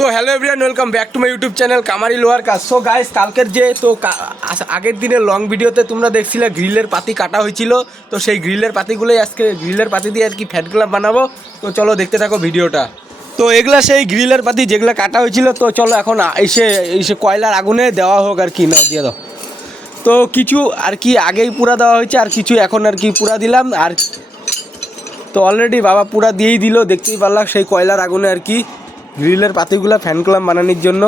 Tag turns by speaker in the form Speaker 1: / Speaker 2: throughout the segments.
Speaker 1: তো hello everyone welcome back to my YouTube channel কামারি লোহার কাজ সো গাইস কালকের যে, তো আগের দিনের লং ভিডিওতে তোমরা দেখছিলে গ্রিলের পাতি কাটা হয়েছিল। তো সেই গ্রিলের পাতিগুলোই আজকে গ্রিলের পাতি দিয়ে আর কি ফ্যাট ক্লাব বানাবো। তো চলো দেখতে থাকো ভিডিওটা। তো এগুলা সেই গ্রিলের পাতি যেগুলো কাটা হয়েছিল, তো চলো এখন এসে এসে কয়লার আগুনে দেওয়া হোক আর কি না দিয়ে দাও। তো কিছু আর কি আগেই পুরা দেওয়া হয়েছে, আর কিছু এখন আর কি পুরা দিলাম, আর তো অলরেডি বাবা পুরা দিয়েই দিল, দেখতেই পারলাম সেই কয়লার আগুনে আর কি। গ্রিলের পাতিগুলা ফ্যান কলাম বানানোর জন্য।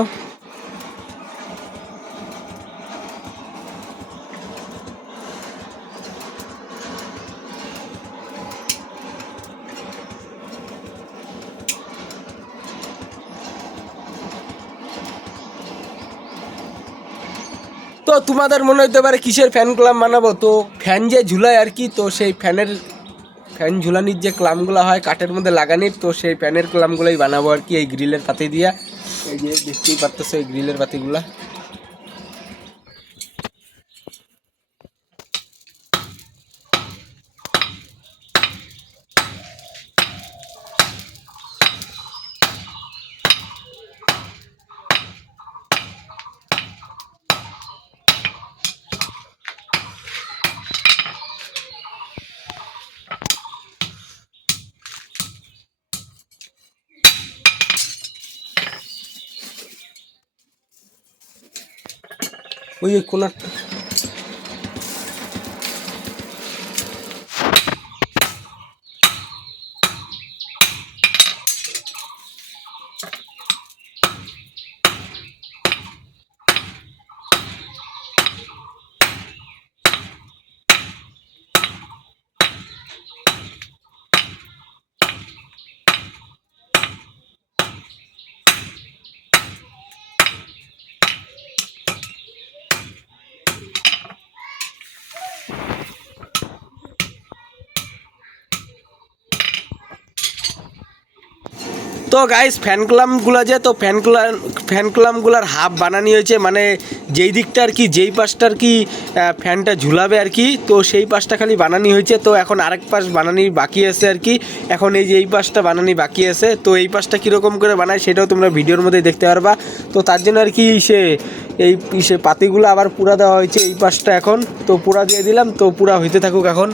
Speaker 1: তো তোমাদের মনে হতে পারে কিসের ফ্যান ক্লাম বানাবো? তো ফ্যান যে ঝুলায় আর কি, তো সেই ফ্যানের ফ্যান ঝুলানির যে ক্লামগুলো হয়, কাঠের মধ্যে লাগানির, তো সেই ফ্যানের ক্লামগুলোই বানাবো আর কি, এই গ্রিলের পাতি দিয়া। এই যে দেখতেই পারতেছো এই গ্রিলের পাতিগুলা। ওই ওই তো গাইস ফ্যান ক্লামগুলো যে, তো ফ্যান ক্লাম ফ্যান ক্লামগুলোর হাফ বানানি হয়েছে মানে যেই দিকটা আর কি, যেই পাশটা আর কি ফ্যানটা ঝুলাবে আর কি, তো সেই পাশটা খালি বানানি হয়েছে, তো এখন আরেক পাশ বানানি বাকি আছে আর কি, এখন এই যে এই পাশটা বানানি বাকি আছে, তো এই পাশটা কীরকম করে বানায় সেটাও তোমরা ভিডিওর মধ্যে দেখতে পারবা, তো তার জন্য আর কি সে, এই সে পাতিগুলো আবার পুরা দেওয়া হয়েছে এই পাশটা এখন, তো পুরা দিয়ে দিলাম, তো পুরা হইতে থাকুক এখন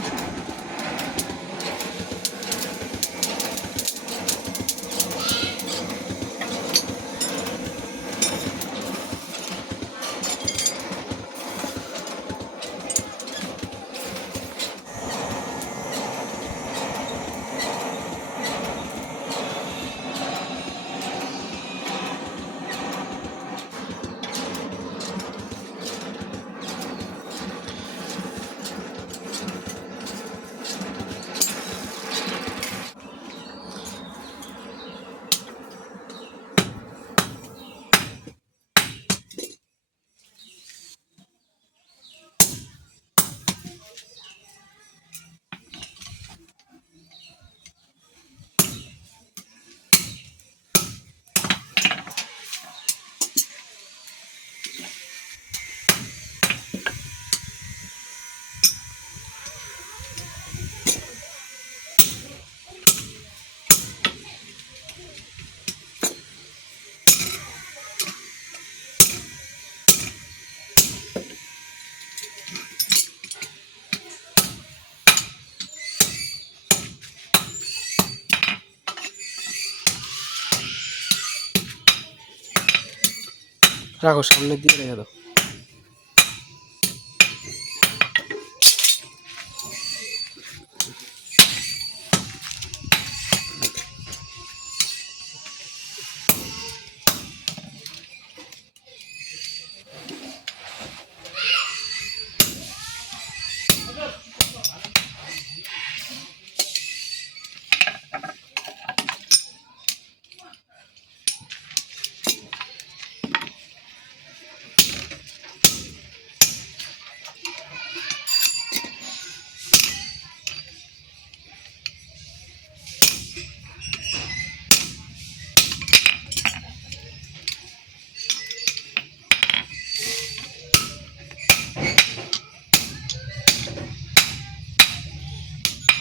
Speaker 1: রাখো সামনের দিকে রেখে দাও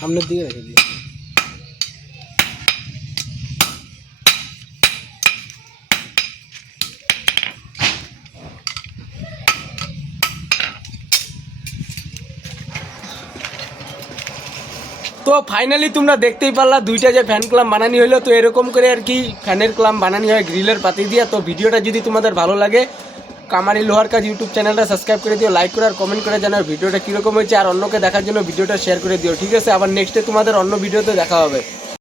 Speaker 1: সামনের দিকে রেখে দিই। তো ফাইনালি তোমরা দেখতেই পারলা দুইটা যে ফ্যান ক্লাম বানানি হলো তো এরকম করে আর কি ফ্যানের ক্লাম বানানি হয় গ্রিলের পাতি দিয়ে। তো ভিডিওটা যদি তোমাদের ভালো লাগে কামারি লোহার কাজ ইউটিউব চ্যানেলটা সাবস্ক্রাইব করে দিও লাইক করে আর কমেন্ট করে জানাও ভিডিওটা কীরকম হয়েছে আর অন্যকে দেখার জন্য ভিডিওটা শেয়ার করে দিও। ঠিক আছে, আবার নেক্সটে তোমাদের অন্য ভিডিওতে দেখা হবে।